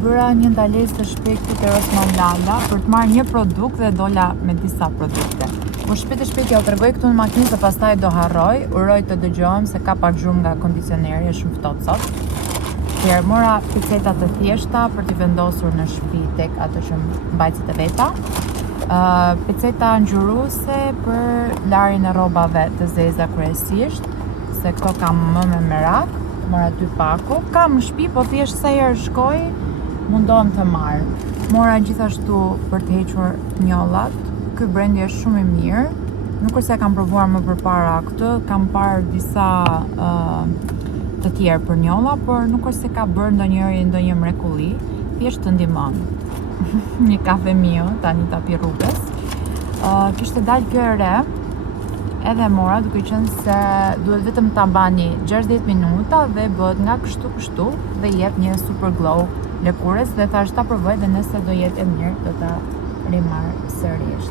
Bëra një ndalesë të shpejtë te Rossmann Lala për të marrë një produkt dhe dola me disa produkte. Po shpejt ja u tregoj këtu në makinë se pastaj do harroj. Uroj të dëgjohem se ka pak zhurmë nga kondicioneri, është shumë ftohtë sot. Mora piceta të thjeshta për t'i vendosur në shtëpi tek ato që mbajtësit e veta. Piceta ngjyruese për larjen e rrobave të zeza kryesisht, se këto kam më me merak. Mora 2 paku. Kam në shtëpi, po thjesht sa herë shkoj mundohem të marr. Mora gjithashtu për të hequr njollat. Ky brendi është shumë i mirë. Nuk është se kam provuar më përpara këtë, kam parë disa të tjerë për njolla, por nuk është se ka bërë ndonjë mrekulli, thjesht të ndihmon. Një kafe mio tani tapi rrugës. Kishte dalë kjo e re, edhe mora duke qenë se duhet vetëm ta bani 60 minuta dhe bëhet nga kështu dhe jep një super glow lëkurës dhe thash ta provoj dhe nëse do jetë e mirë do ta rimarr sërish.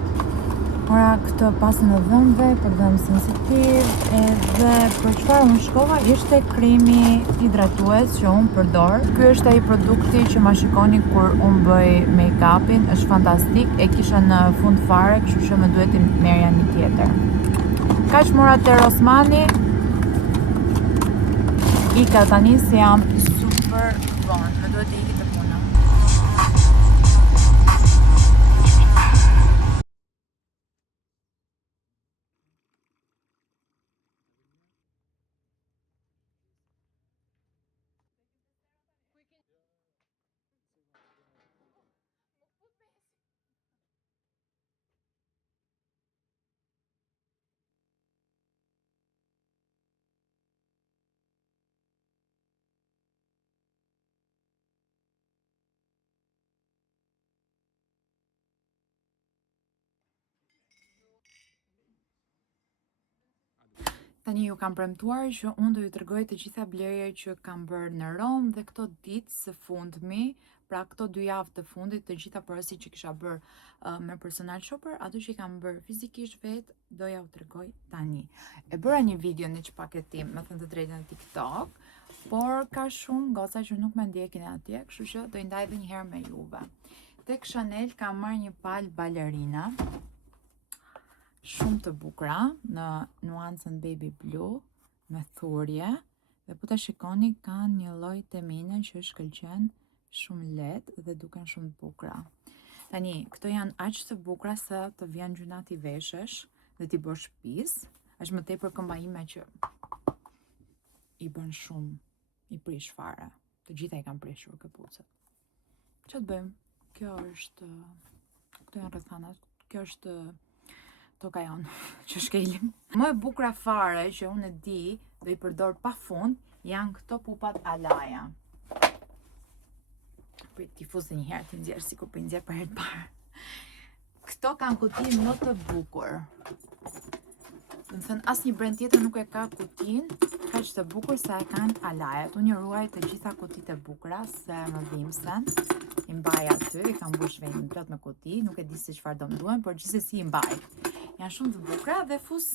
Ora këtë pasën e dhëmbëve, për dhëmbë sensitiv, edhe për çfarë unë shkova ishte kremi hidratues që unë përdor. Ky është ai produkti që ma shikoni kur unë bëj make-upin, është fantastik, e kisha në fund fare, kështu që më duhet të merrja një tjetër. Kaq mora te Rossmanni, ika tani se jam super vonë, më duhet të iki të puna. Tani ju kam premtuar që unë do ju tregoj të gjitha blerjet që kam bërë në Rom dhe këto ditë së fundmi, pra këto 2 javë të fundit, të gjitha porosit që kisha bërë me personal shopper, ato që i kam bërë fizikisht vetë, do ja u tregoj tani. E bëra një video në çpaketim, me thënë të drejtën në TikTok, por ka shumë goca që nuk më ndjekin atje, kështu që do i ndaj edhe një herë me juve. Tek Chanel kam marrë një palë balerina, shumë të bukura, në nuancën baby blue, me thurje, dhe po ta shikoni kanë një lloj temine që shkëlqen shumë lehtë dhe duken shumë të bukura. Tani, këto janë aq të bukura se të vjen gjuna ti veshësh dhe ti bësh shtëpis. Është më tepër këmba ime që i bën shumë, i prish fare. Të gjitha i kanë prishur këpucët. Ç'të bëjmë? Kjo është, këto janë rrethanat. Kjo është toka jonë që shkelim. Më e bukura fare që unë e di dhe i përdor pafund janë këto pupat Alaja. Prit t'i fuzë një herë t'i nxjerr sikur po i nxjerr për herë të parë. Këto kanë kuti më të bukur. Do të thënë asnjë brand tjetër nuk e ka kutinë kaq të bukur sa e kanë Alajat. Unë ruaj të gjitha kutitë e bukura se më dhimbsen. I mbaj aty, i kam mbush vendin plot me kuti, nuk e di se çfarë do më duhen, por gjithsesi i mbaj. Janë shumë të bukura dhe fus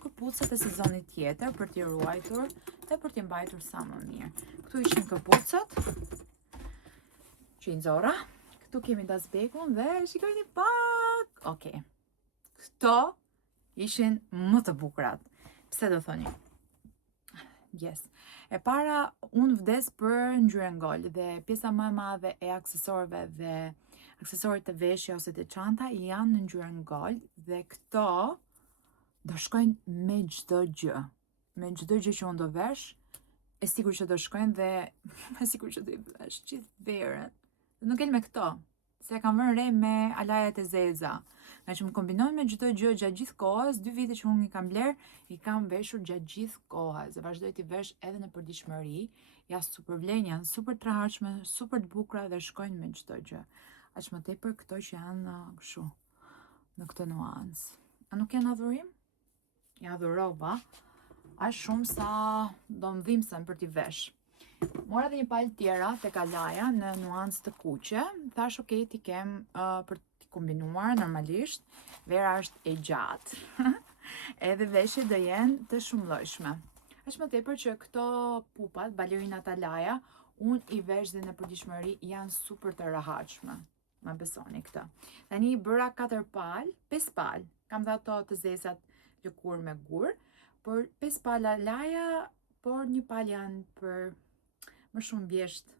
këpucët e sezonit tjetër për t'i ruajtur dhe për t'i mbajtur sa më mirë. Këtu ishin këpucët që i nxorra. Këtu kemi dasbekun dhe shikojeni pak. Okej. Këto ishin më të bukurat. Pse do thoni? Yes. E para, unë vdes për ngjyrën gold dhe pjesa më e madhe e aksesorëve dhe aksesorit të veshje ose të çanta janë në ngjyrën gold dhe këto do shkojnë me çdo gjë. Me çdo gjë që unë do vesh, e sigurt që do shkojnë dhe e sigurt që do i vesh gjithë verën. Dhe nuk el me këto, se kam vënë re me alajat e zeza. Nga që më kombinojnë me çdo gjë gjatë gjithë kohës, 2 vite që unë i kam bler, i kam veshur gjatë gjithë kohës. Dhe vazhdoj t'i vesh edhe në përditshmëri. Ja super vlen, janë super të rehatshme, super të bukura dhe shkojnë me çdo gjë. Aq më tepër këto që janë kështu në këtë nuancë. A nuk janë adhurim? Ja adhurova aq shumë sa do më dhimbsen për t'i vesh. Mora dhe një palë tjera tek Alaja në nuancë të kuqe. Thash okay, ti kem për t'i kombinuar normalisht. Vera është e gjatë. Edhe veshjet do jenë të shumëllojshme. Aq më tepër që këto pupat, balerinat Alaja, Unë i vesh dhe në përditshmëri janë super të rahatshme. Ma besoni këtë. Tani bëra 4 palë, 5 palë. Kam dhe ato të zezat lëkur me gur, por 5 pala laja, por një palë janë për më shumë vjesht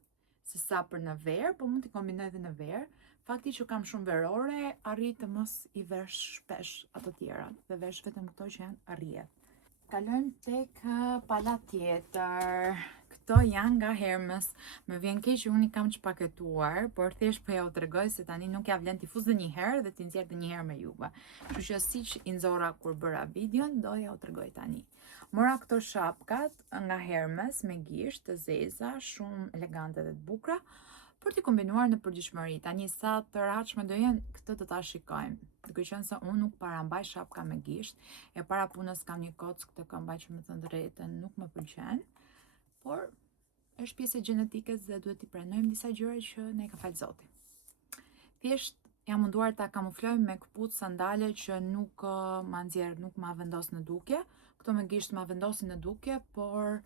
se sa për në verë, po mund t'i kombinoj dhe në verë. Fakti që kam shumë verore, arrit të mos i vesh shpesh ato tjerat, dhe vesh vetëm këto që janë arrijet. Kalojmë tek pala tjetër. Këto janë nga Hermes. Më vjen keq që unë i kam çpaketuar, por thjesht po ja u tregoj se tani nuk ja vlen t'i fuz dhe një herë dhe t'i nxjerr dhe një herë me juve. Kështu që siç i nxorra kur bëra videon, do ja u tregoj tani. Mora këto shapkat nga Hermes me gisht të zeza, shumë elegante dhe të bukura, për t'i kombinuar në përditshmëri. Tani sa të rahatshme do jenë, këtë do ta shikojmë. Duke qenë se unë nuk parambaj shapka me gisht, e para punës kam një kocë këtë këmbaj që më thënë drejtën nuk më pëlqen, por është pjesë e gjenetikës dhe duhet t'i pranojmë disa gjëra që ne ka falë Zoti. Thjesht jam munduar ta kamufloj me këpucë sandale që nuk ma nxjerr, nuk ma vendos në dukje. Këto me gisht ma vendosin në dukje, por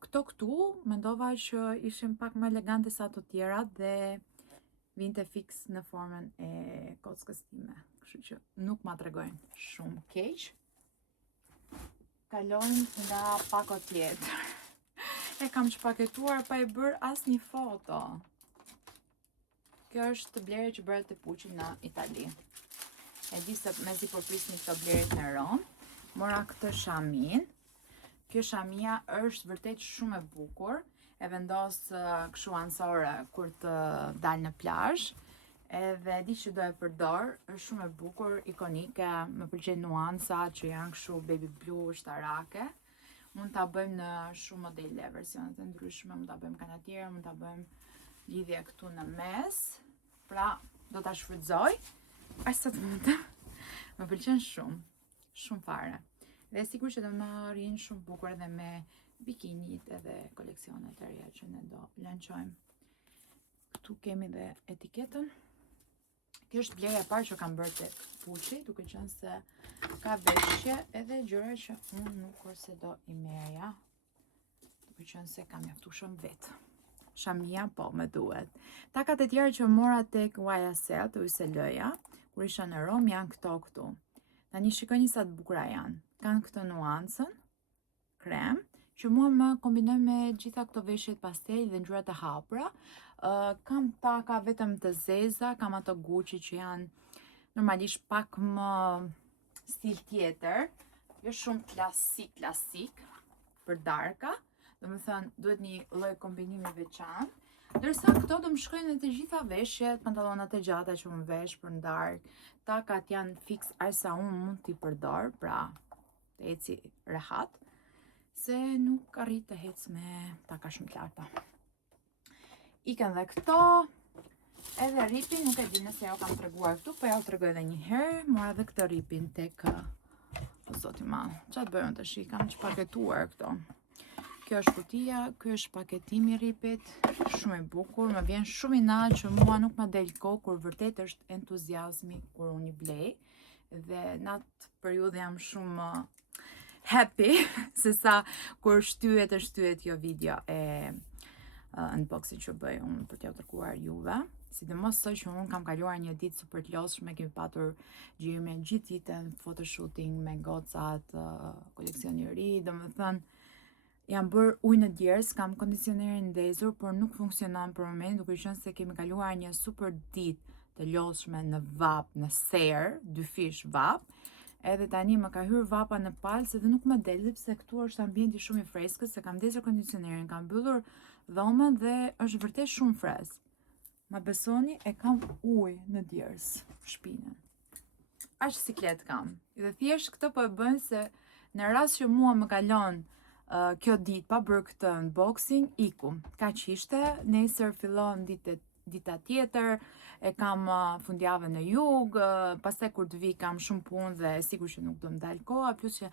këto këtu mendova që ishin pak më elegante sa ato tjerat dhe vinte fix në formën e kockës time. Kështu që nuk ma tregojnë shumë keq. Kalojmë nga pako tjetër. E kam çpaketuar pa i bërë asnjë foto. Kjo është të blerje që bëret të Puçi në Itali. E di se mezi po prisni këto blerjet në Rom. Mora këtë shamin. Kjo shamia është vërtet shumë e bukur. E vendos kështu anësore kur të dal në plazh. Edhe di që do e përdor, është shumë e bukur, ikonike, më pëlqen nuanca që janë kështu baby blue, shtarake. Mund ta bëjmë në shumë modele, versionet e ndryshme, mund ta bëjmë kanatiere, mund ta bëjmë lidhje këtu në mes. Pra, do ta shfrytëzoj aq sa të mundem. Më pëlqen shumë, shumë fare. Dhe sigur që do më rinë shumë bukur edhe me bikinit edhe koleksionet e reja që ne do lançojmë. Këtu kemi dhe etiketën. Kjo është blerja e parë që kam bërë tek Puçi, duke qenë se ka veshje edhe gjëra që unë nuk kurse do i merja, duke qenë se kam mjaftueshëm vetë. Shamia po më duhet. Takat e tjera që mora tek YSL, të YSL-ja, kur isha në Rom, janë këtu. Tani shikoni sa të bukura janë. Kanë këtë nuancën krem, që mua më kombinoj me gjitha këto veshjet pastel dhe ngjyrat e hapura. Kam taka vetëm të zeza, kam ato Gucci që janë normalisht pak më stil tjetër, jo shumë klasik për darka, domethënë duhet një lloj kombinimi veçantë. Ndërsa këto do më shkojnë në të gjitha veshjet, pantallonat e gjata që unë vesh për në darkë, takat janë fix aq sa unë mund t'i përdor, pra të eci rehat, se nuk arrit të hec me taka shumë larta. Iken dhe këto, edhe ripin, nuk e di nëse ja u kam treguar këtu, po ja u tregoj edhe një herë, mora dhe këtë ripin tek zoti ma. Çfarë bëjmë tash? Kam çpaketuar këto. Kjo është kutia, ky është paketimi i ripit, shumë i bukur, më vjen shumë i nalt që mua nuk më del kohë kur vërtet është entuziazmi kur unë i blej, dhe në atë periudhë jam shumë happy se sa kur shtyhet jo video e unboxing që bëj unë për t'ja treguar juve. Sidomos sot që unë kam kaluar një ditë super të lodhshme, kemi patur gjirime gjithë ditën, photoshooting me gocat, koleksioni i ri, domethënë jam bërë ujë në djerës, kam kondicionerin ndezur, por nuk funksionon për moment, duke qenë se kemi kaluar një super ditë të lodhshme në vap, në serë, 2 fish vap. Edhe tani më ka hyrë vapa në palë, se dhe nuk më del, sepse këtu është ambienti shumë i freskët, se kam ndezur kondicionerin, kam mbyllur dhomën dhe është vërtet shumë fresk. Ma besoni, e kam ujë në djerës, shpinën. Aq siklet kam. Dhe thjesht këtë po e bëjmë se në rast që mua më kalon kjo ditë pa bërë këtë unboxing, ikum. Kaq ishte, nesër fillon dita tjetër, e kam fundjavën në jug, pastaj kur të vi kam shumë punë dhe sigur që nuk do më dalë koha, plus që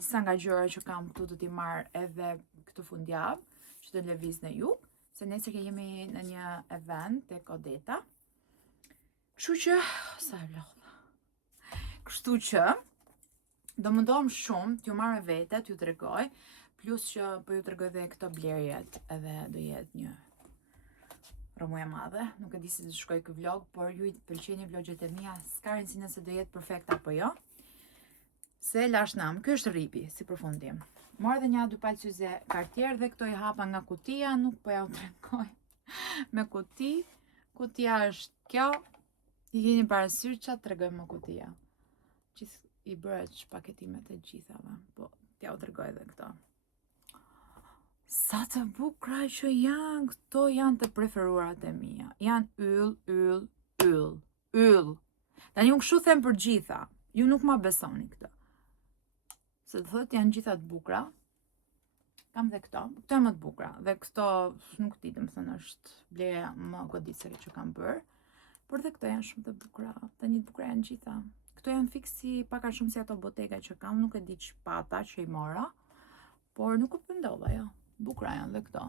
disa nga gjëra që kam këtu do t'i marr edhe këtë fundjavë, që do lëviz në jug, se nesër jemi në një event tek Odeta. Kështu që sa e vlodha. Kështu që do mundohem shumë t'ju marr me vete, t'ju tregoj, Plus që po ju tregoj dhe këto blerjet, edhe do jetë një rëmuj e madhe. Nuk e di si të shkoj ky vlog, por ju i pëlqejnë vlogjet e mia, s'ka rëndësi nëse do jetë perfekt apo jo. Se lash nam, ky është rripi si përfundim. Morë dhe një 2 palë syze Cartier dhe këto i hapa nga kutia, nuk po ja u tregoj me kuti. Kutia është kjo, i keni parasysh çfarë tregoj me kutia. Gjithë i bëra paketimet e gjithave, po t'ja u tregoj edhe këto. Sa të bukura që janë, këto janë të preferuarat e mia. Janë yll. Tani unë kështu them për gjitha, ju nuk ma besoni këtë. Se të thot janë gjitha të bukura. Kam dhe këto janë më të bukura. Dhe këto nuk di, domethënë është bleja më goditëse që kam bërë. Por dhe këto janë shumë të bukura. Tani të bukura janë gjitha. Këto janë fiksi pak a shumë si ato botega që kam, nuk e di ç'pata që i mora, por nuk u pendova, jo. Bukura janë dhe këto.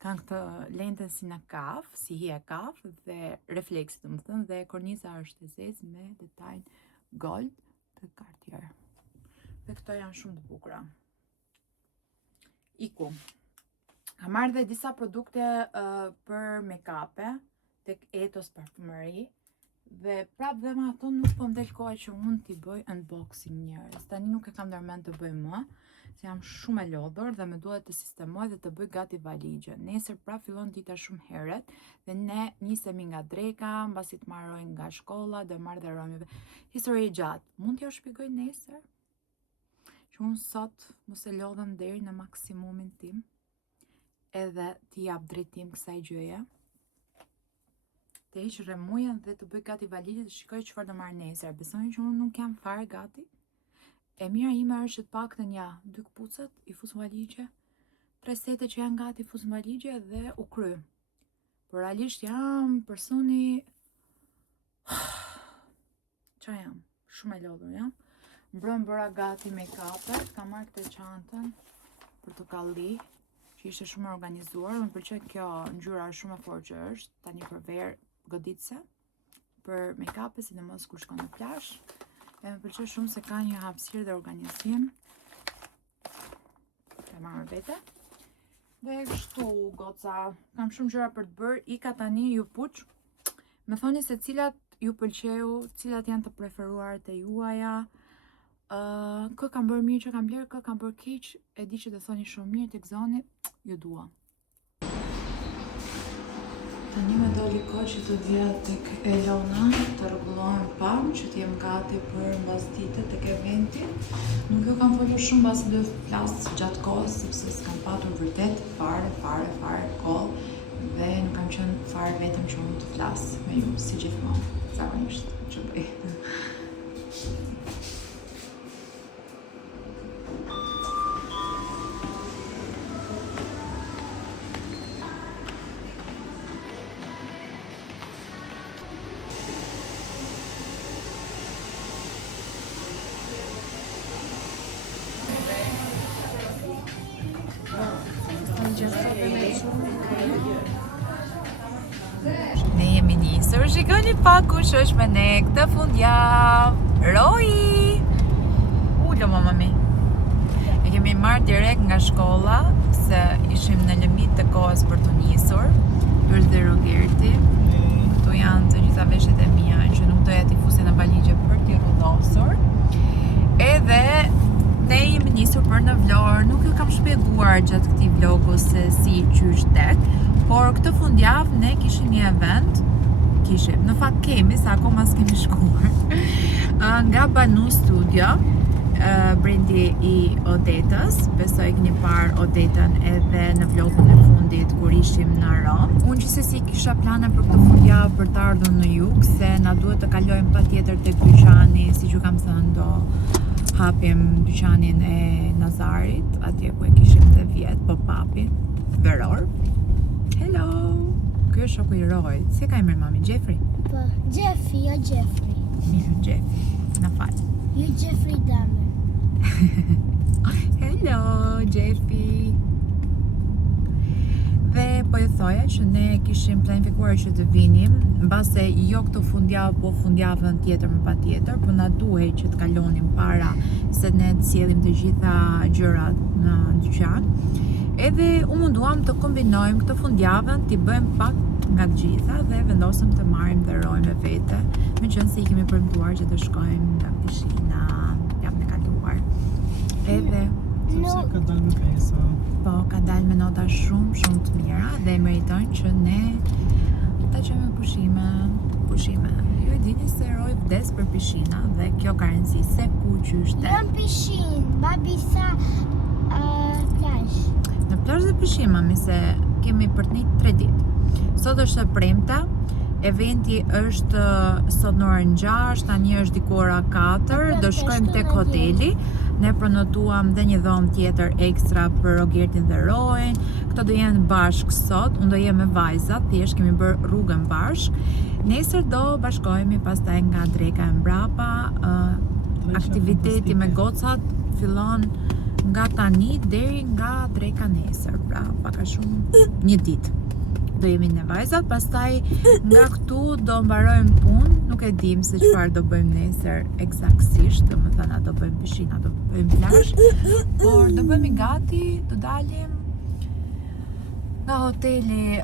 Kanë këtë lentën si në kaf, si hije kaf dhe refleks, domethënë, dhe korniza është e zezë me detajn gold të Cartier. Dhe këto janë shumë të bukura. Iku. Kam marrë dhe disa produkte për make-up-e tek Etos Parfumeri dhe prap dhe me ato nuk po m'del koha që unë t'i bëj unboxing njerëz. Tani nuk e kam ndërmend të bëj më, se jam shumë e lodhur dhe më duhet të sistemoj dhe të bëj gati valigje. Nesër prap fillon dita shumë herët dhe ne nisemi nga dreka, mbasi të marroj nga shkolla, do marr dhe Romi. Histori gjatë. Mund t'ja shpjegoj nesër? Që unë sot mos e lodhem deri në maksimumin tim, edhe t'i jap drejtim kësaj gjëje. Të heq rremujen dhe të bëj gati valigje të shikoj çfarë do marr nesër. Besoni që unë nuk jam fare gati? E mira ime është të paktën ja 2 kpucat i fus valigje, 3 sete që janë gati fus valigje dhe u kry. Por realisht jam personi qa jam? Shumë e lodhur jam. Mbrëm bëra gati make-up-et, kam marrë këtë çantën portokalli, që ishte shumë organizuar. Më pëlqej kjo ngjyra shumë e fortë që është, tani për verë goditëse, për make-up, sidomos kur shkon në plazh. E më pëlqej shumë se ka një hapësirë dhe organizim. E marrë vete. Dhe kështu, goca, kam shumë gjëra për të bërë, ika tani ju puç. Me thoni se cilat ju pëlqeu, cilat janë të preferuarat e juaja. Kë kam bërë mirë që kam blerë, kë kam bërë keq, e di që të thoni shumë mirë të gëzoni, ju dua. Tani me doli kohë që të vija tek Elona, të rregullohem pam, që t'jem gati për mbasditë tek eventi. Nuk ju kam folur shumë, basi do të flas gjatë kohës, sepse s'kam patur vërtet fare kohë, dhe nuk kam qenë fare vetëm që unë të flas me ju, si gjithmonë, zakonisht që bëj. Ne jemi nisur, shikoni pak kush është me ne këtë fundjavë. Roi! Ulo mama mi. E kemi marrë direkt nga shkolla, se ishim në limit të kohës për të nisur. Është dhe Rogerti. Këtu janë të gjitha veshjet e mia që nuk doja t'i fuse në valigje për t'i rrodhosur. Edhe ne jemi nisur për në Vlorë. Nuk ju kam shpjeguar gjatë këtij vlogu se si qysh tek, por këtë fundjavë ne kishim një event, në fakt kemi, sa akoma s'kemi shkuar, nga Banu Studio, brendi i Odetës. Besoj keni parë Odetën edhe në vlogun e fundit kur ishim në Rom. Unë gjithsesi kisha plane për këtë fundjavë për të ardhur në jug, se na duhet të kalojmë patjetër tek dyqani, siç ju kam thënë, do hapim dyqanin e Nazarit, atje ku e kishim të vjet pop-upin veror. Hello! Ky është shoku i Roit. Si ka emrin mami? Jeffrey? Po, Jeffrey, jo Jeffrey. Mirë, Jeffrey. Na fal. Jo Jeffrey Dahmer. Hello, Jeffrey. Dhe po ju thoja që ne kishim planifikuar që të vinim, mbase jo këtë fundjavë, po fundjavën tjetër më patjetër, po na duhej që të kalonim para se ne të sjellim të gjitha gjërat në dyqan. Edhe u munduam të kombinojmë këtë fundjavën, t'i bëjmë pak nga të gjitha dhe vendosëm të marrim dhe rojmë me vete, meqense i kemi premtuar që të shkojmë nga pishina javën e kaluar. Edhe Sepse ka dalë me pesa. po, ka dalë me nota shumë të mira dhe meritojnë që ne ta qëmë pushime. Ju e dini se Roj vdes për pishina dhe kjo ka rëndësi se ku qyshte. Jam pishin, babi sa plazh. Në plazh dhe pishim, mami, se kemi për të një 3 ditë. Sot është e premta, eventi është sot në orën 6, tani është diku ora 4, do shkojmë tek hoteli. Ne pronotuam dhe një dhomë tjetër ekstra për Rogertin dhe Rojin. Këto do jenë bashkë sot, unë do jem me vajzat, thjesht kemi bërë rrugën bashkë. Nesër do bashkohemi pastaj nga dreka e mbrapa. Aktiviteti me gocat fillon nga tani deri nga dreka nesër, pra pak a shumë një ditë. Do jemi në vajzat, pastaj nga këtu do mbarojmë punë, nuk e dim se çfarë do bëjmë nesër eksaktësisht, domethënë do bëjmë pishina, do bëjmë plazh, por do bëhemi gati, do dalim nga hoteli,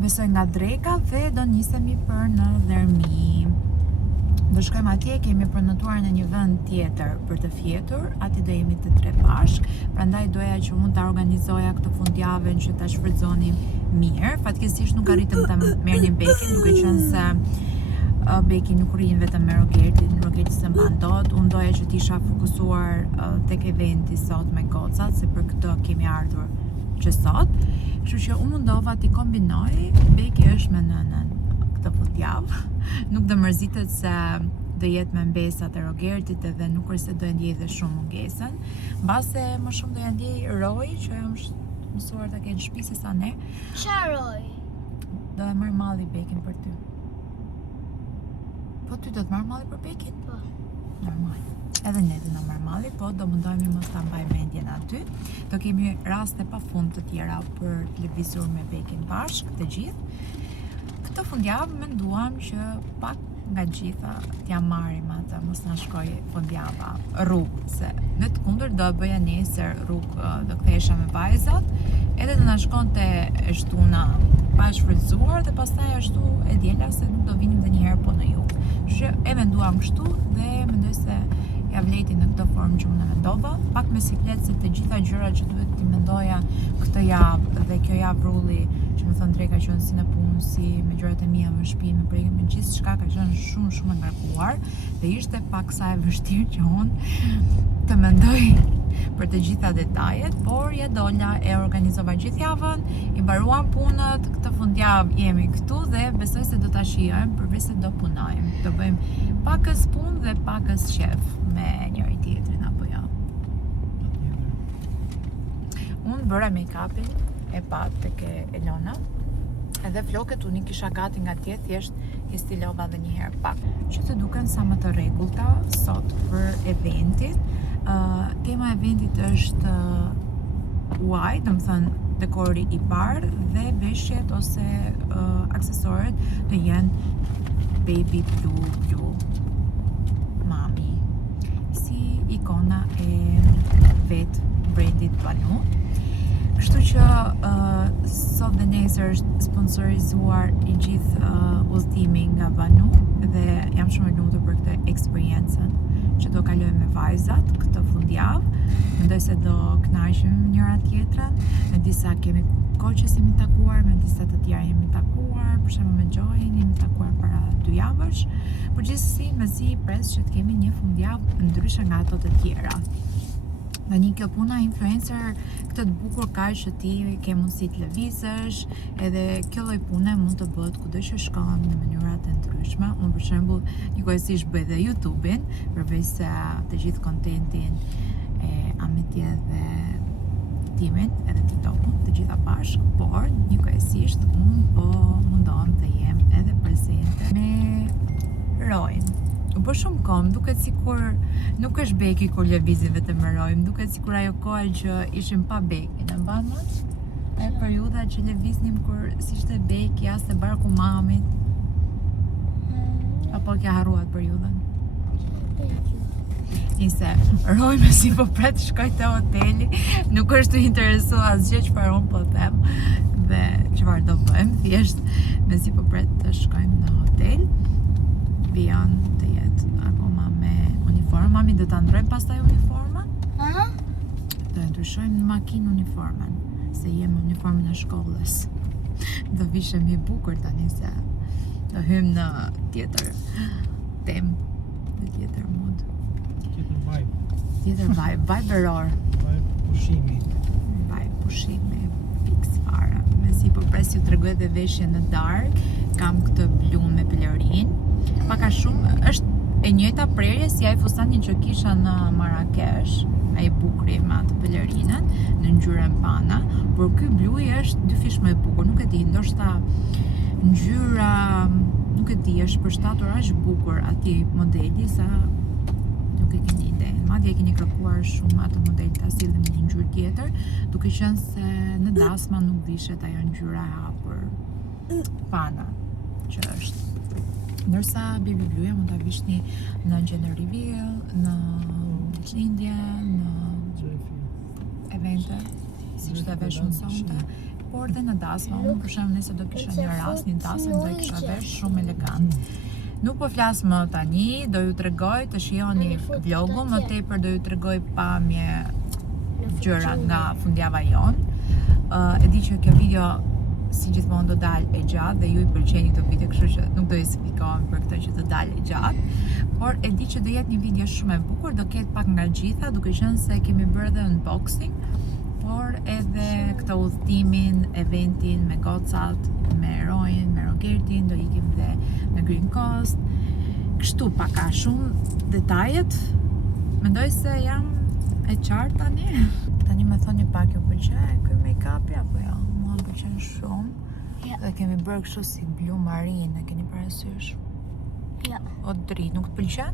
besoj nga dreka dhe do nisemi për në Dhermi. Do shkojmë atje, kemi pronotuar në një vend tjetër për të fjetur, atje do jemi të 3 bashk, prandaj doja që unë ta organizoja këtë fundjavën që ta shfrytëzonim mirë. Fatkeqësisht nuk arritëm ta merrnim Bekin, duke qenë se Beki nuk rrin vetëm me Rogertin, Rogerti s'e mban dot. Unë doja që t'isha fokusuar tek eventi sot me gocat, se për këtë kemi ardhur që sot. Kështu që unë mundova t'i kombinoj, Beki është me nënën këtë fundjavë. Nuk do mërzitet se do jetë me mbesat e Rogertit edhe nuk është se do e ndjej dhe shumë mungesën. Mbase më shumë do e ndjej Roy, që është mësuar ta kenë shtëpi se sa ne. Qaroj. Do e marr malli Bekin për ty. Po ty do të marr malli për Bekin? Po. Normal. Edhe ne do na marr malli, po do mundohemi mos ta mbaj mendjen aty. Do kemi raste pafund të tjera për të lëvizur me Bekin bashkë të gjithë. Këtë fundjavë menduam që pak nga gjitha t'ja marrim atë, mos na shkoj fundjava rrugë, se në të kundër do e bëja nesër rrugë, do kthehesha me vajzat, edhe do na shkonte e shtuna pa shfrytzuar dhe pastaj ashtu e diela se nuk do vinim dhe njëherë po në jug. Kështu që e menduam kështu dhe mendoj se ja vleti në këtë formë që unë e mendova, pak me siklet se të gjitha gjërat që duhet t'i mendoja këtë javë dhe kjo javë rulli, që më thënë dreka qënë si në punë, si me gjërat e mia më shtëpi, me prekje, me gjithë shka ka qenë shumë e ngarkuar dhe ishte pak sa e vështirë që unë të mendoj për të gjitha detajet, por ja dola, e organizova gjithë javën, i mbaruam punët, këtë fundjavë jemi këtu dhe besoj se do ta shijojmë, përveç se do punojmë, do bëjmë pakës punë dhe pakës shef me njëri tjetrin apo jo. Unë bëra make-upin e pat tek Elona, edhe flokët unë i kisha gati nga tje, thjesht i stilova dhe njëherë pak. Që të duken sa më të rregullta sot për eventin. Tema e eventit është white, do të thënë dekori i parë dhe veshjet ose aksesorët do jenë baby blue, mami, si ikona e vet brandit Banu. Kështu që sot dhe nesër është sponsorizuar i gjithë udhëtimi nga Banu dhe jam shumë e lumtur për këtë eksperiencën që do kalojmë me vajzat këtë fundjavë. Mendoj se do kënaqemi njëra tjetrën. Me disa kemi kohë që jemi takuar, me disa të tjerë jemi takuar, për shembull me Join jemi takuar para 2 javësh. Por gjithsesi mezi pres që të kemi një fundjavë ndryshe nga ato të tjera. Dhe një kjo puna influencer këtë të bukur ka që ti ke mundësi të lëvizësh, edhe kjo lloj pune mund të bëhet kudo që shkon në mënyra të ndryshme. Unë për shembull njëkohësisht bëj dhe YouTube-in, përveç se të gjithë kontentin e Amitje dhe Timin, edhe TikTok-un, të gjitha bashkë, por njëkohësisht unë po mundohem të jem edhe prezente me Rojin. U bë shumë kom, duket sikur nuk është Beki kur lëvizim vetëm me Rojin, duket sikur ajo kohë që ishim pa Bekin, e mban mend? Ajo periudha që lëviznim kur si ishte Bekja se barku mamit? Apo kja harruat periudhën? Nise, Roj me si po pret shkoj te hoteli, nuk është të interesu asgjë çfarë unë po them dhe çfarë do bëjmë, thjesht me si po pret të shkojmë në hotel. Vion të jetë akoma me uniformë. Mami do ta ndrojmë pastaj uniforma? Aha. Do e ndryshojmë në makinë uniformën, se jem uniformën e shkollës. Do vishemi bukur tani se do hymë në tjetër temë, në tjetër mood. Tjetër vibe. Tjetër vibe veror. Vibe pushimi. Vibe pushimi, fix fare. Me si po pres ju tregoj edhe veshje në dark, kam këtë blu me pelerin. Paka shumë, është e njëjta prerje si ai fustanin që kisha në Marrakesh, ai bukri me atë pelerinën në ngjyrën pana, por ky blui është dy fish më i bukur, nuk e di, ndoshta ngjyra, nuk e di, është përshtatur aq bukur atij modeli sa nuk e keni ide. Madje e keni kërkuar shumë atë model ta sillim në një ngjyrë tjetër, duke qenë se në dasma nuk vishet ajo ngjyra e hapur pana që është. Ndërsa Baby Bluja mund ta vishni në Gender Reveal, në ditëlindje, në evente, siç të vesh unë sonte, por dhe në dasma. Unë për shembull nëse do kisha një rast, një dasmë do e kisha vesh shumë elegant. Nuk po flas më tani, do ju tregoj të shihoni vlogun, më tepër do ju tregoj pamje gjëra nga fundjava jon. E di që kjo video si gjithmonë do dalë e gjatë dhe ju i pëlqeni këtë video, kështu që nuk do justifikohem për këtë që të dalë e gjatë, por e di që do jetë një video shumë e bukur, do ketë pak nga gjitha, duke qenë se kemi bërë edhe unboxing, por edhe këtë udhëtimin, eventin me gocat, me Rojin, me Rogertin, do ikim dhe me Green Coast. Kështu paka shumë detajet. Mendoj se jam e qartë tani. Tani më thoni pak, ju pëlqej ky make-up apo jo? Mua më pëlqen shumë. Ja. Dhe kemi bërë kështu si blu marine, e keni parasysh? Ja. O dritë, nuk të pëlqen?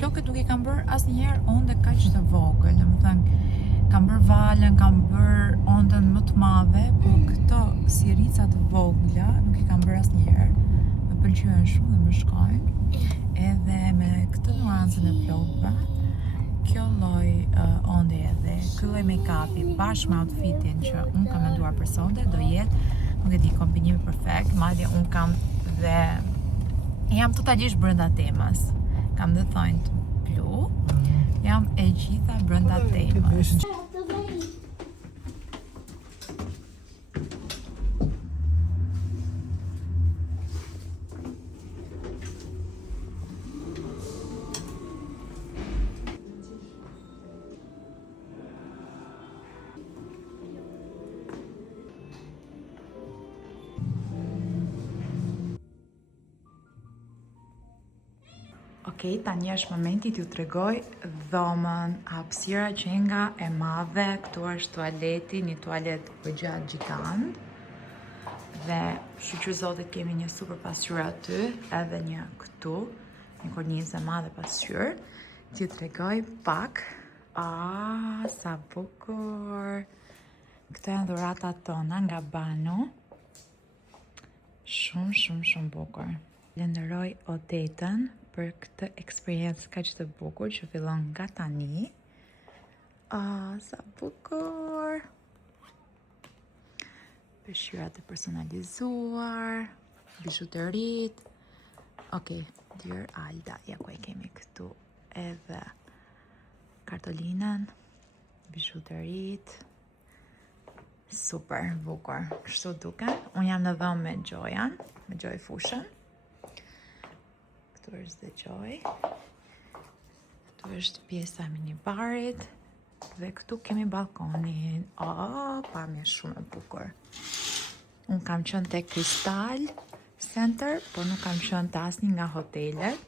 Flokët nuk i kam bërë asnjëherë onde kaq të vogël, domethënë kam bërë valën, kam bërë ondën më të madhe, por këto si rica të vogla nuk i kam bërë asnjëherë. Më pëlqyen shumë dhe më shkojnë. Edhe me këtë nuancën e flokëve, kjo lloj onde edhe ky lloj make-upi bashkë me outfitin që unë kam menduar për sonte do jetë, nuk e di, kombinimi perfekt. Madje unë kam dhe jam totalisht brenda temës. Kam dhe thonjt blu, jam e gjitha brenda temës. Okej, tani është momenti t'ju tregoj dhomën, hapësira që nga e madhe. Këtu është tualeti, një tualet përgjat gjigant. Dhe shqyrëzote kemi një super pasqyrë aty, edhe një këtu, një kornizë e madhe pasqyrë. T'ju tregoj pak. Sa bukur! Këto janë dhuratat tona nga Banu. Shumë bukur. Falenderoj Odetën për këtë eksperiencë kaq të bukur që fillon nga tani. Sa bukur! Peshqyrat e personalizuar, bijuteritë. Okej, Dear Alda, ja ku e kemi këtu edhe kartolinën, bijuteritë. Super bukur, kështu duken. Unë jam në dhomë me Gjojan, me Gjoj Fushën. Këtu është dhe Gjoj. Këtu është pjesa e minibarit. Dhe këtu kemi balkonin. Pamje shumë e bukur. Unë kam qënë te Crystal Center, por nuk kam qënë te asnjë nga hotelet.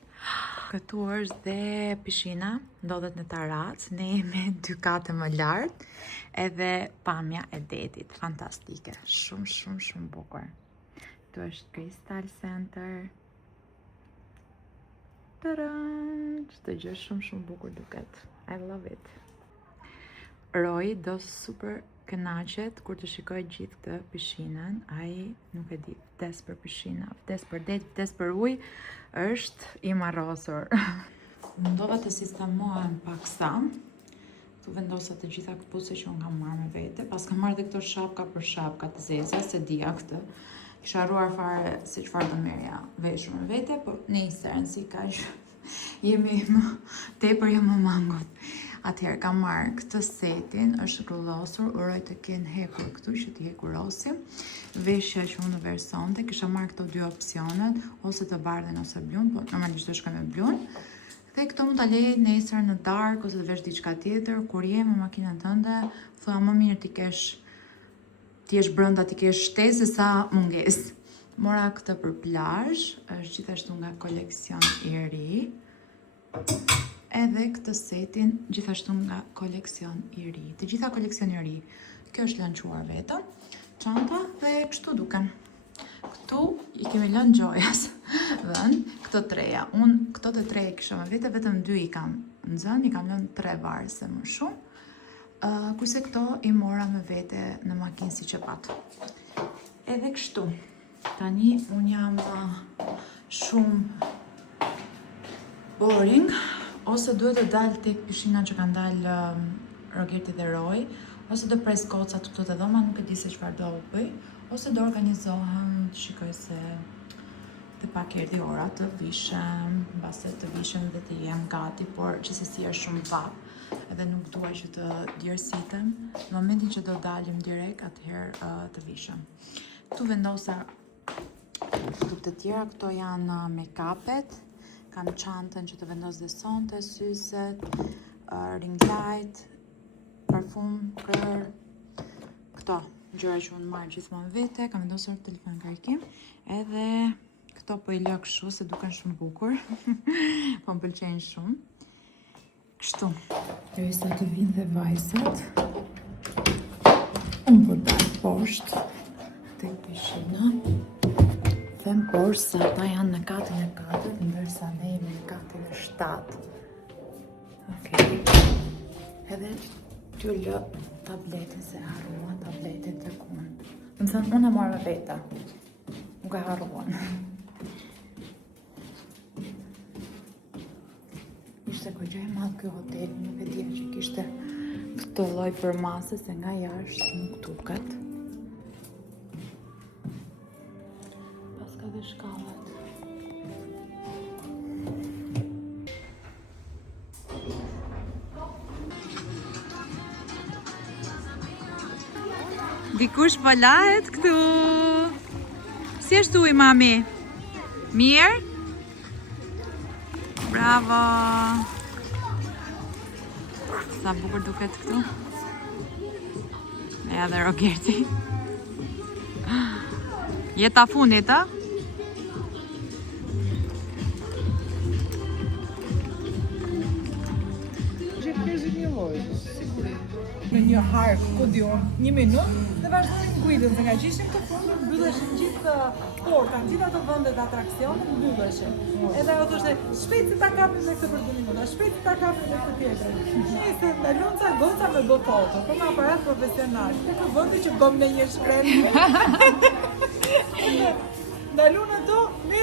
Këtu është dhe pishina, ndodhet në Tarac, ne jemi 2 kate më lart, edhe pamja e detit, fantastike, shumë bukur. Këtu është Crystal Center. Tadam! Çdo gjë shumë bukur duket. I love it. Roy do super kënaqet kur të shikoj gjithë këtë pishinën. Ai nuk e di, vdes për pishina, vdes për det, vdes për ujë, është i marrosur. Mundova të sistemohem paksa. Tu vendosa të gjitha këpucet që unë kam marrë me vete. Pas kam marrë dhe këto shapka për shapka të zeza, se dija këtë. Kisha harruar fare se çfarë do merja veshur me vete, por nejse, rëndësi kaq. Jemi më tepër jam më mangut. Atëherë kam marrë këtë setin, është rullosur, uroj të kenë hekur këtu që t'i hekurosim. Veshja që unë versonte, kisha marrë këto dy opsionet, ose të bardhen ose blun, po normalisht do shkoj me blun. Dhe këto mund ta lej nesër në darkë ose të vesh diçka tjetër, kur je me makinën tënde, thua më mirë ti jesh brenda, ti kesh shtesë sa mungesë. Mora këtë për plazh, është gjithashtu nga koleksion i ri. Edhe këtë setin gjithashtu nga koleksion i ri. Të gjitha koleksion i ri. Kjo është lançuar vetëm. Çanta dhe kështu duken. Këtu i kemi lënë Gjojas dhën këto treja. Unë këto të treja kisha me vete, vetëm 2 i kam nxënë, i kam lënë 3 varëse më shumë. Kurse këto i mora me vete në makinë si që pat. Edhe kështu. Tani unë jam shumë boring, ose duhet të dalë tek pishina që kanë dalë Rogerti dhe Roy, ose do pres kocat këtu të dhoma, nuk e di se çfarë do bëj, ose do organizohem, të shikoj se të pak erdhi ora të vishem, mbase të vishem dhe të jem gati, por gjithsesi është shumë vap, edhe nuk dua që të djersitem. Në momentin që do dalim direkt, atëherë të vishem. Këtu vendosa produkte të tjera, këto janë make-upet, kam çantën që të vendos dhe sonte, syzet, ring light, parfum, krër, këto gjëra që unë marr gjithmonë vete, kam vendosur telefon karikim, edhe këto po i lë kështu se duken shumë bukur, po më pëlqejnë shumë. Kështu. Derisa të vinë dhe vajzat, unë po dal poshtë tek pishina. Them poshtë se ata janë në katin e 4, ndërsa ne jemi në katin e 7. Okej. Edhe t'ju lë tabletin se harrua tabletin tek unë. Më thënë, unë e marrë me vete. Nuk e harruan. Ishte kogja e madh ky hotel, nuk e dija që kishte këtë lloj përmase se nga jashtë nuk duket. Pas ka dhe shkallat. Dikush po lahet këtu. Si është uji, mami? Mirë? Bravo! Sa bukur duket këtu. Ja dhe Rogerti. Jeta funit, a? Në një hark, ku di unë, 1 minutë, dhe vazhdojmë guidën, se nga që ishim të fundër, mbylleshin gjithë porta, gjithë ato vendet atraksionet, mbylleshin. Edhe ajo thoshte, shpejt si ta kapim me këtë për 2 minuta, shpejt si ta kapim me këtë tjetër. Nëse ndalon ca goca me bë foto, po me aparat profesional. Në këtë vendi që bëm në një shpreh. Ndalun ato me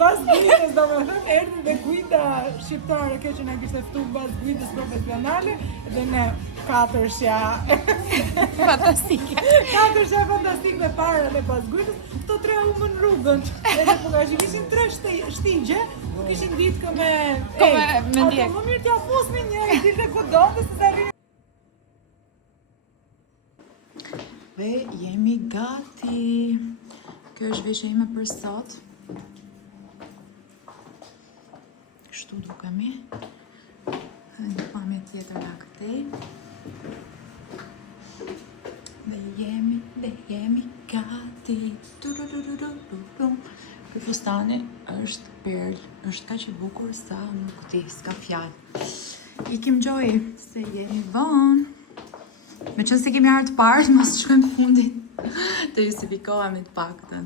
bas guidës, domethënë erdhi dhe guida shqiptare kjo që na kishte ftuar bas guidës profesionale dhe ne 4-shja Fantastike. 4-shja fantastik me para dhe bas guidës, këto 3 humën rrugën. Edhe po ka ishin 3 shtigje, nuk ishin ditë kë me ndjek. Ato më mirë t'ja fusmi një ditë kudo dhe se sa rini. Dhe jemi gati. Kjo është veshja ime për sot. Kështu dukemi. Dhe një pamje tjetër nga këtej. Dhe jemi gati. Ky fustani është perl, është kaq i bukur sa nuk di, s'ka fjalë. Ikim Gjoj, se jemi vonë. Me qënë se kemi arë të parë, mos shkojmë fundit të justifikohemi të paktën.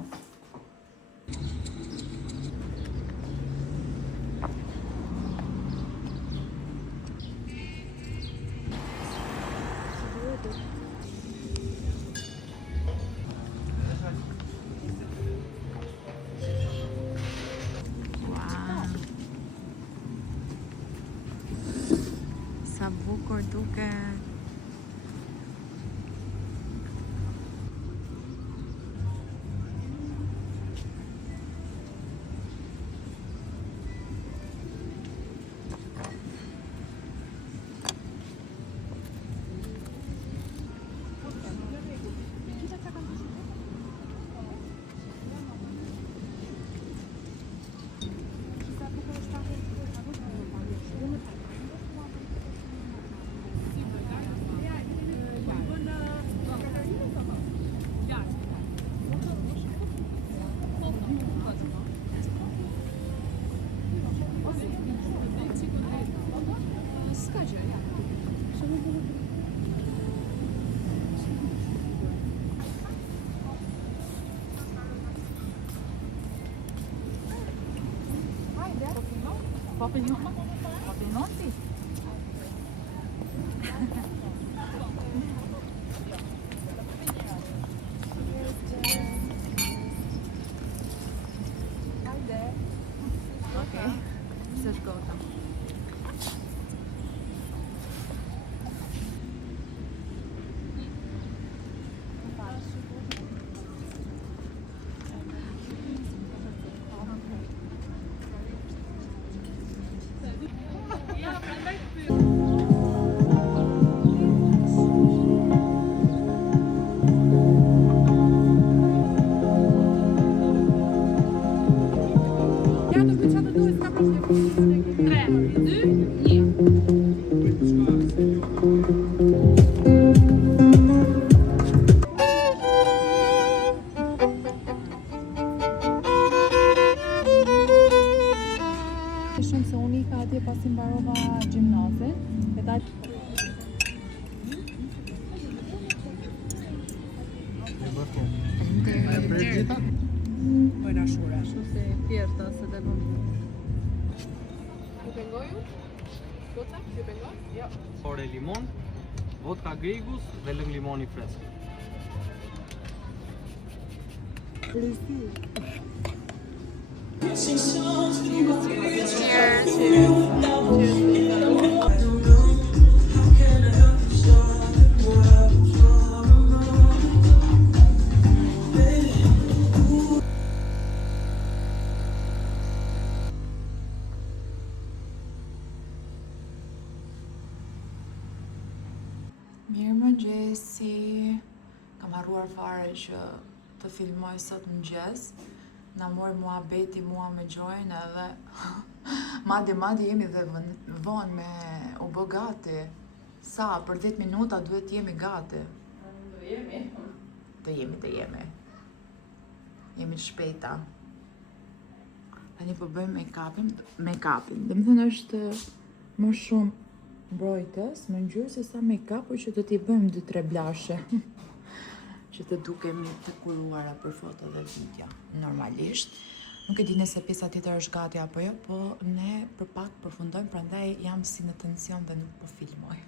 Papillonti. Okej, chcesz go tam. Shumë se unë ika atje pasi mbarova gjimnazin, e dalë Bëjna shure. se pjerta se dhe bëm. Ore limon, vodka Grigus dhe lëng limoni fresk. Mirëmëngjesi. Kam harruar fare që të filmoj sot mëngjes. Na mori muhabeti mua me Gjojnë edhe madje jemi dhe vonë me u bë gati. Sa, për 10 minuta duhet jemi gati. Të jemi. Jemi të shpejta. Tani po bëjmë make-upin. Dhe më thënë është më shumë mbrojtës, më ngjyrë se sa make-up, që do t'i bëjmë 2-3 blashe. Që të dukemi të kuruara për foto dhe video. Normalisht. Nuk e di nëse pjesa tjetër është gati apo jo, po ne për pak përfundojmë, prandaj jam si në tension dhe nuk po filmoj.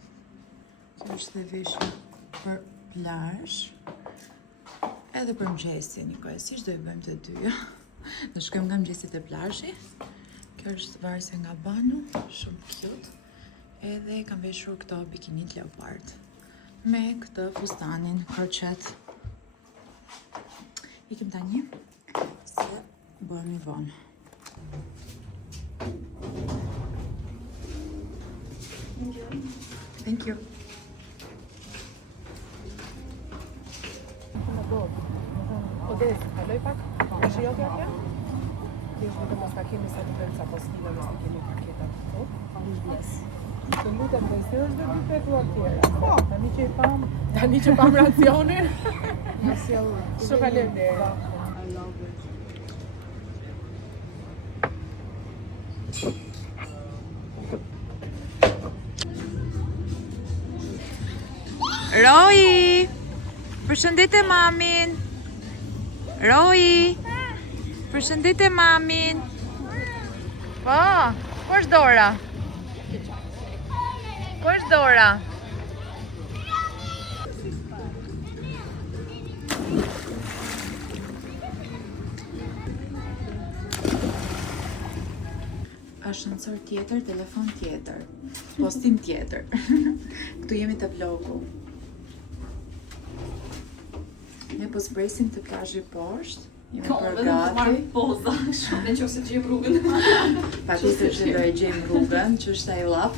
Kjo është dhe veshja për plazh. Edhe për mëngjesin, njëkohësisht do i bëjmë të dyja. Do shkojmë nga mëngjesi te plazhi. Kjo është varse nga Banu, shumë cute. Edhe kam veshur këto bikinit leopard me këtë fustanin crochet. Ikim tani se bëhemi vonë. Thank you. Odesë, kaloj pak? E shijot ja? Ti është vetëm mos ta kemi sa diferenca pozitive nëse kemi paketa këtu. Të lutem dhe se është dhe dy petuar tjera. Po, tani që pam racionin. Shumë faleminderit. Roji! Përshëndetje mamin! Roji! Përshëndetje mamin! Po, ku është Dora? Ku është Dora? Ascensor tjetër, telefon tjetër, postim tjetër. Këtu jemi te vlogu. Ne po zbresim të plazhi poshtë. Jemi për gati. Poza, shumë në qoftë se gjejmë rrugën. Patjetër që do e gjejmë rrugën, që është ai llap.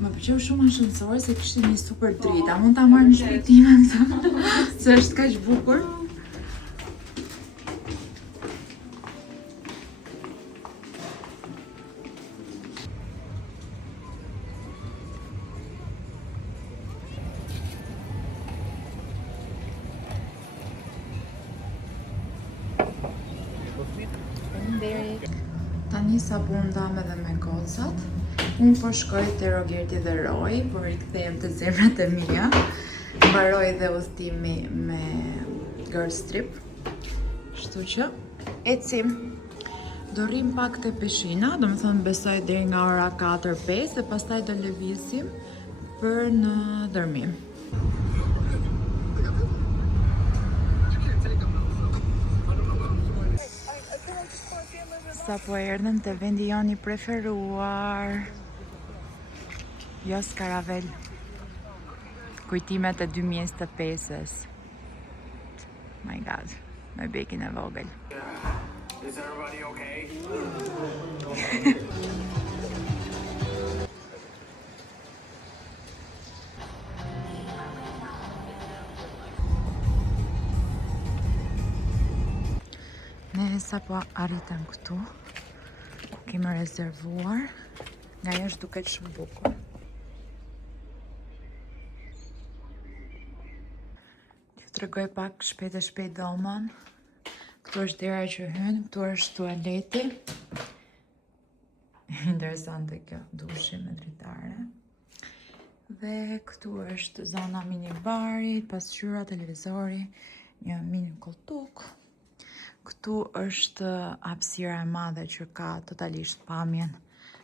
Më pëlqeu shumë ascensori se kishte një super dritë. A mund ta marr në shtëpi time këtë? Se është kaq bukur. Tani sa po ndam edhe me gocat, unë po shkoj te Rogerti dhe Roy, por rikthehem te zemrat e mia. Mbaroj dhe udhtimi me Girls Trip. Kështu që ecim. Do rrim pak te peshina, do më thënë besoj deri nga ora 4-5 dhe pastaj do lëvizim për në dërmim. Sa po erdhëm te vendi joni preferuar. Jos Karavel. Kujtimet e 2025-s. My god, me bekin e vogël. Is everybody okay? Ne sa po arritëm këtu, kemi rezervuar, nga jashtë duket shumë bukur. Ju tregoj pak shpejt e shpejt domën. Këtu është dera që hyn, këtu është tualeti. Interesante kjo, dushi me dritare. Dhe këtu është zona minibarit, pasqyra, televizori, një mini koltuk. Këtu është hapësira e madhe që ka totalisht pamjen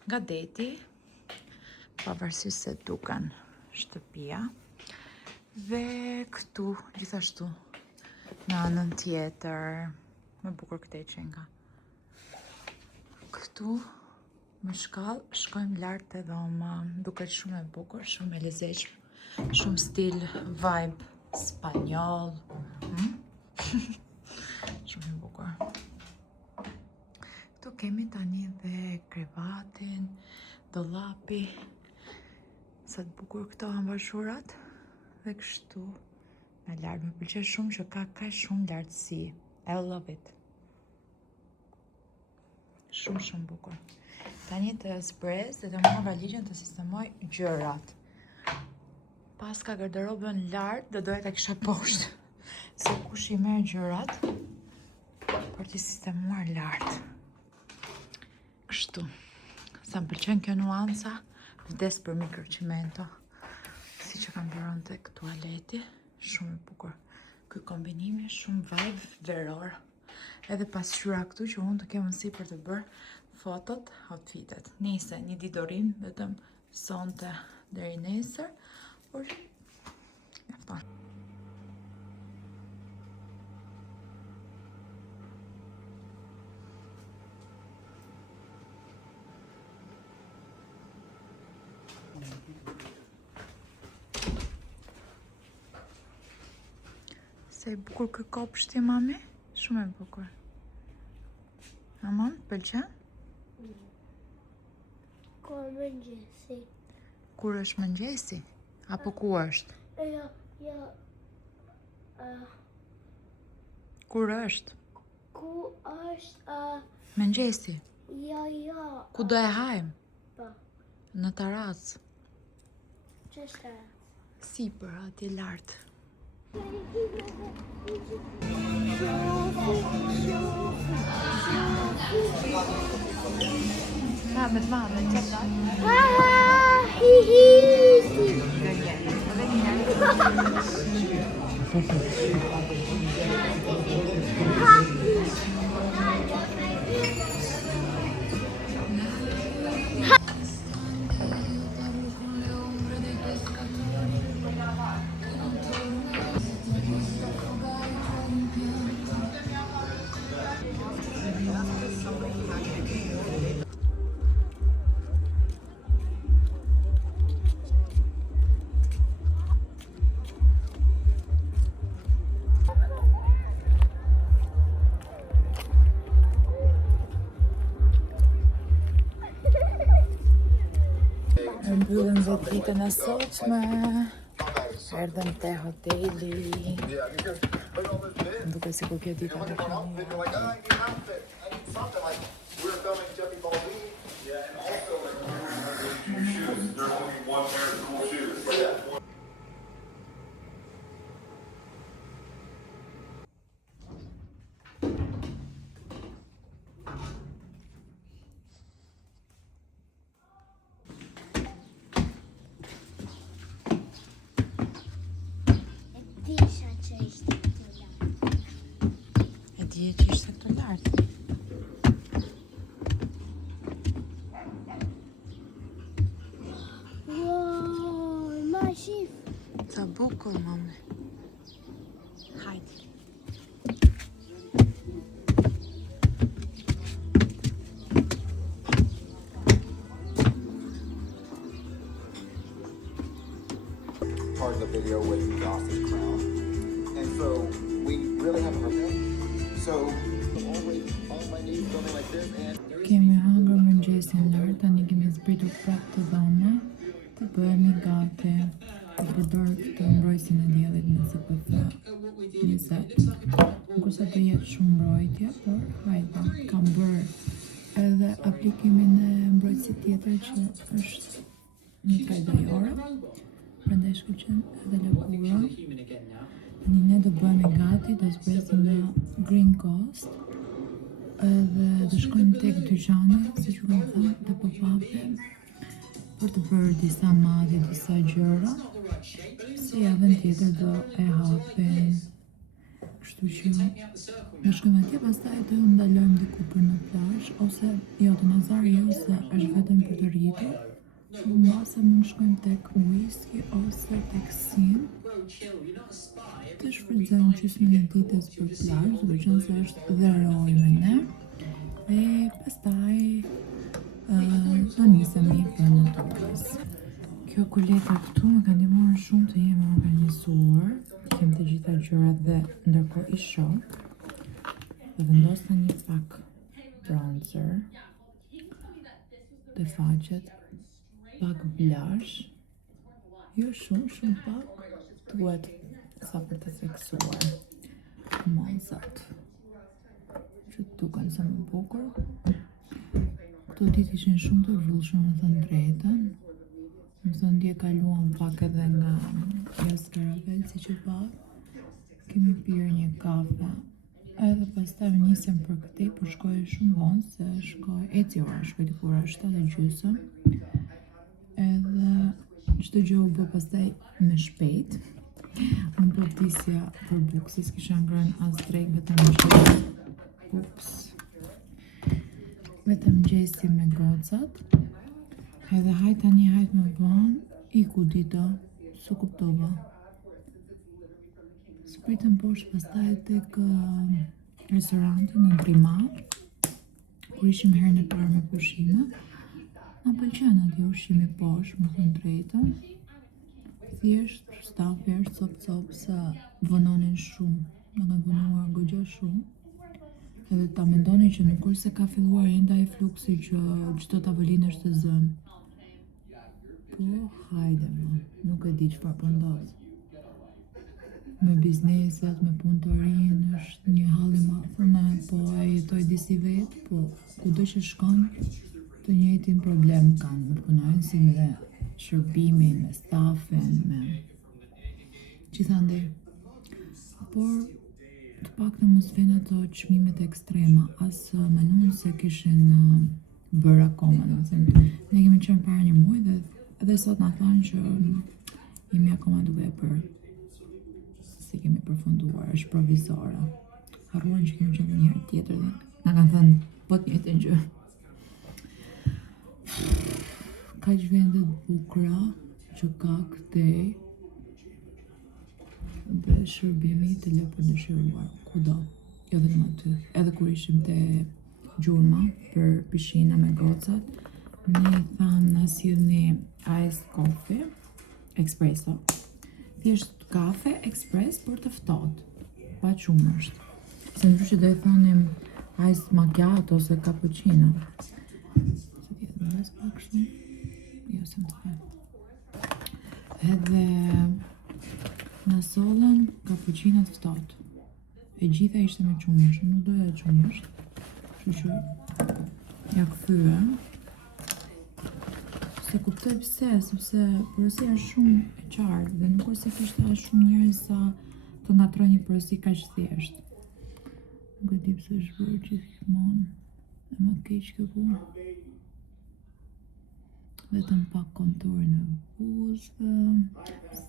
nga deti, pavarësisht se duken shtëpia. Dhe këtu gjithashtu në anën tjetër, më bukur këtë qenga. Këtu me shkallë shkojmë lart te dhoma, duket shumë e bukur, shumë e lezetshme, shumë stil vibe spanjoll. Shumë e bukur. Këtu kemi tani dhe krevatin, dollapi. Sa të bukur këto ambashurat. Dhe kështu me lart. Më pëlqen shumë që ka kaq shumë lartësi. I love it. Shumë bukur. Tani të zbrez dhe të marr valizhen të sistemoj gjërat. Pas ka garderobën lart, do doja ta kisha poshtë. Se kush i merr gjërat për t'i sistemuar lart. Kështu. Sa më pëlqen kjo nuanca, vdes për microqimento. Si që kam vëron tek tualeti, shumë e bukur. Ky kombinimi shumë vibe veror. Edhe pasqyra këtu që unë të kem mundësi për të bërë fotot, outfitet. Nese, një ditë do rrim, vetëm sonte deri nesër, por mjafton. Se e bukur kë kopshti, mami? Shumë e bukur. Aman, pëlqen? Kur mëngjesi. Kur është mëngjesi? Apo ku është? Jo. Kur është? Ku është Mëngjesi. jo. Ku do e hajmë? Po. Në terracë. Ç'është? Sipër, atje lart. Ha, me të madhe, që të Hi hi. Mbyllëm dhe ditën e sotme. Erdhëm te hoteli. Duke sikur kjo ditë ka qenë. Disha që ishte të lartë. E di që ishte këtu lart. bukur, mami. Hajde. Part of the video with Ross's crown. And so we really haven't prepared. So always on my knees, something like this, and Kemi hangër mëngjesin lartë, tani kemi zbritur prapë të dhoma, të bëhemi gati të përdor këtë mbrojtësin e diellit me SPF 20. Kurse do jetë shumë mbrojtje, por hajde, kam bërë edhe aplikimin e mbrojtësit tjetër që është një 3 orë, prandaj shkëlqen edhe lëkura. Tani ne do bëhemi gati, do zbresim në Green Coast, edhe do shkojmë tek dyqani, siç u kam thënë, te pop-up për të bërë disa madje, disa gjëra. Si javën tjetër do e hapim. Kështu që do shkojmë atje, pastaj do ndalojmë diku për në plazh, ose jo të Nazar, jo se është vetëm për të rritur. Mbase mund shkojmë tek whisky ose tek sim. Të shfrytëzojmë gjysmën e ditës për plazh, duke qenë se është dheroj me ne. E pastaj do nisemi për në turës. Kjo koleta këtu më ka ndihmuar shumë të jem organizuar. Kem të gjitha gjërat dhe ndërkohë i shoh. Dhe vendos një pak bronzer te faqet, pak blush, jo shumë pak, duhet sa për të theksuar mozat që duken sa më bukur. Këto ditë ishin shumë të vullshme, me thënë drejtën. Më thënë dje kaluam pak edhe nga jas karavel, si që pak. Kemi pirë një kafe. Edhe pastaj nisem për këtej, por shkoj shumë vonë, se eci ora, shkoj diku ora 7:30. Edhe çdo gjë u bë pastaj me shpejt. Unë po vdisja për bukë, se s'kisha ngrënë as drejt, vetëm gjesti me gocat. Edhe hajt tani hajt më vonë, iku dito, s'u kuptova. Spritëm poshtë pastaj tek restoranti në Grimar, kur ishim herën e parë me pushime. Na pëlqen atje ushqimi poshtë, më thënë drejtën. Thjesht, stafi është cop, se vononin shumë, në kanë vonuar goxha shumë. Edhe ta mendoni që nuk është se ka filluar enda e fluksi që çdo tavolinë është e zënë. Po, hajde më, nuk e di çfarë po ndodh. Me bizneset, me punë të rinë, është një halli madh, po e jetoj disi vetë, po kudo që shkon, të njëjtin problem kanë me punonjësin, me shërbimin, me stafin, me gjithandej. Por të paktën mos vjen ato çmimet ekstrema, as menun se kishin bërë akoma, domethënë ne kemi qenë para një muaji dhe edhe sot na thonë që jemi akoma duke e bërë. Se kemi përfunduar, është provizore. Harruan që kemi qenë një herë tjetër dhe na kanë thënë po të njëjtën gjë. Kaq vende të bukura që ka këtej dhe shërbimi të le për dëshiruar kudo, jo vetëm aty. Edhe kur ishim te Gjurma për pishina me gocat, ne i thamë na sillni iced coffee, espresso. Thjesht kafe ekspres për të ftohtë, pa qumësht. Se ndryshe do i thonim iced macchiato ose cappuccino. Se tjetë në mes pak shumë, jo se më të them. Edhe na sollën cappuccino të ftohtë. E gjitha ishte me qumësht, nuk doja qumësht. Kështu që ja kthye. Se kuptoj pse, sepse porosia është shumë e qartë dhe nuk është se kishte as shumë njerëz sa të ngatrojnë një porosi kaq thjesht. Nuk e di pse është bërë gjithmonë e më keq kjo punë. Vetëm pak kontur në buzë,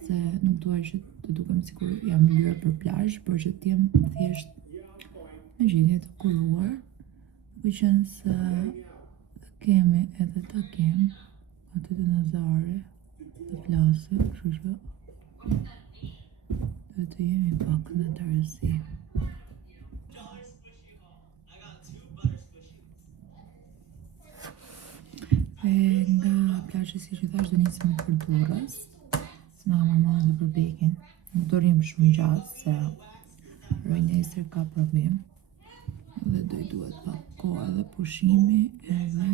se nuk dua që të dukem sikur jam lyer për plazh, por që t'jem thjesht në gjendje të kuruar. Duke qenë se kemi edhe ta kem aty të Nazare të flasë, kështu që Do të jemi pak në të rësi. Dhe nga plazhi si që thash do nisim për Durrës. Se na marrë dhe për bekin. Nuk do rrim shumë gjatë se Roy nesër ka provim. Dhe do i duhet pak kohë edhe pushimi edhe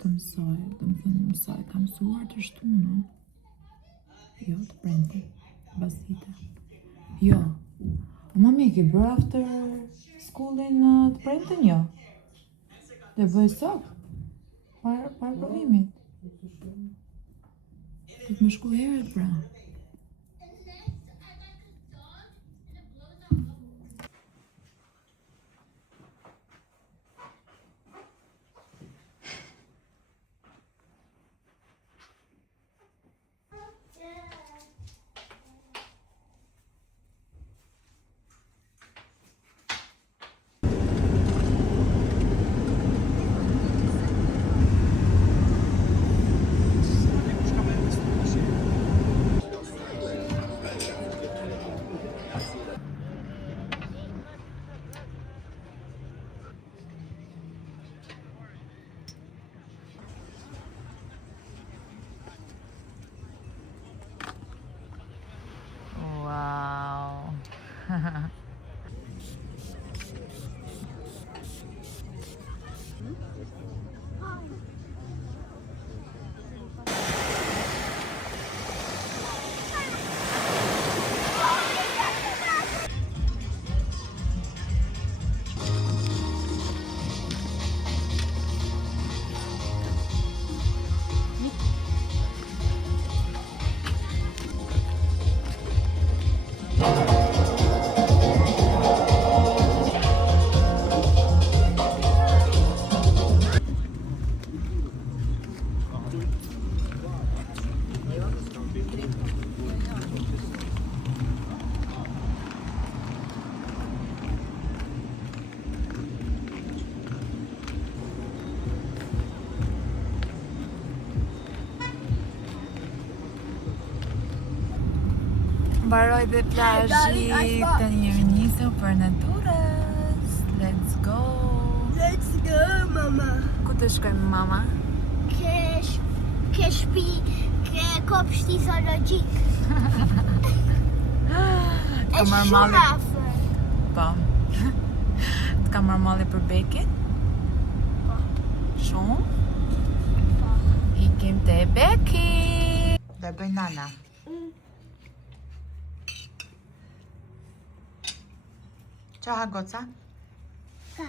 të mësoj. Do më thënë mësoj, kam mësuar të shtunën. Jo, të prenti, basite. Jo. Mami, ke bërë after schoolin të prentën jo? Dhe bëj sot? Par provimit. Të më shku herët pra. Wow. Mbaroj dhe plazhi, tani jemi nisur për në Durrës. Let's go! Let's go, mama. Ku të shkojmë mama? Ke shtëpi, ke kopshti zoologjik. Të kam marrë malli. Po. Të kam marrë malli për bekin? Po. Shumë? Po. Ikim te beki. Dhe bëj nana. Qa ha goca? Ka.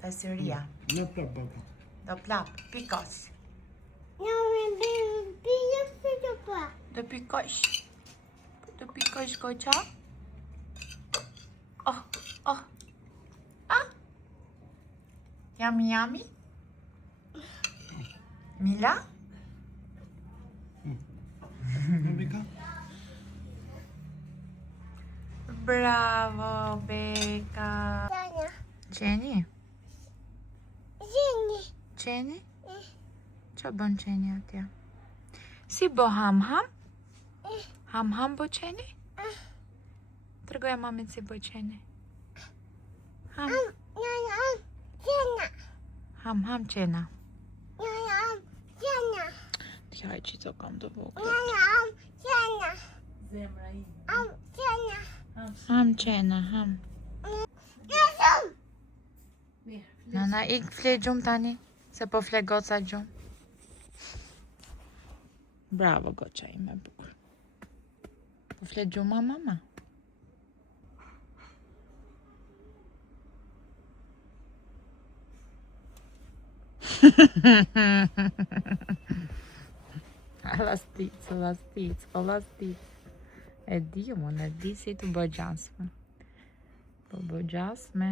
Të syria. Në plak baba. Do plap, pikos. Do pikosh. Do pikosh goqa? Oh, oh. Ah? Yummy, yummy? Mila? Beka? Bravo, Beka. Qeni? Qeni? Qa bën qeni atje? Si bo ham-ham? Ham-ham bo qeni? Tregoja mamit si bo qeni. Ham. Ham-ham qena. Tja e qito kam të vogët. Ham qena, ham. Nana, ik fle gjumë tani, se po fle goca gjumë. Bravo, goqa ime bukur. Po fle gjuma, mama? Lastic. E di, unë e di si të bëj gjasme. Po bëj gjasme.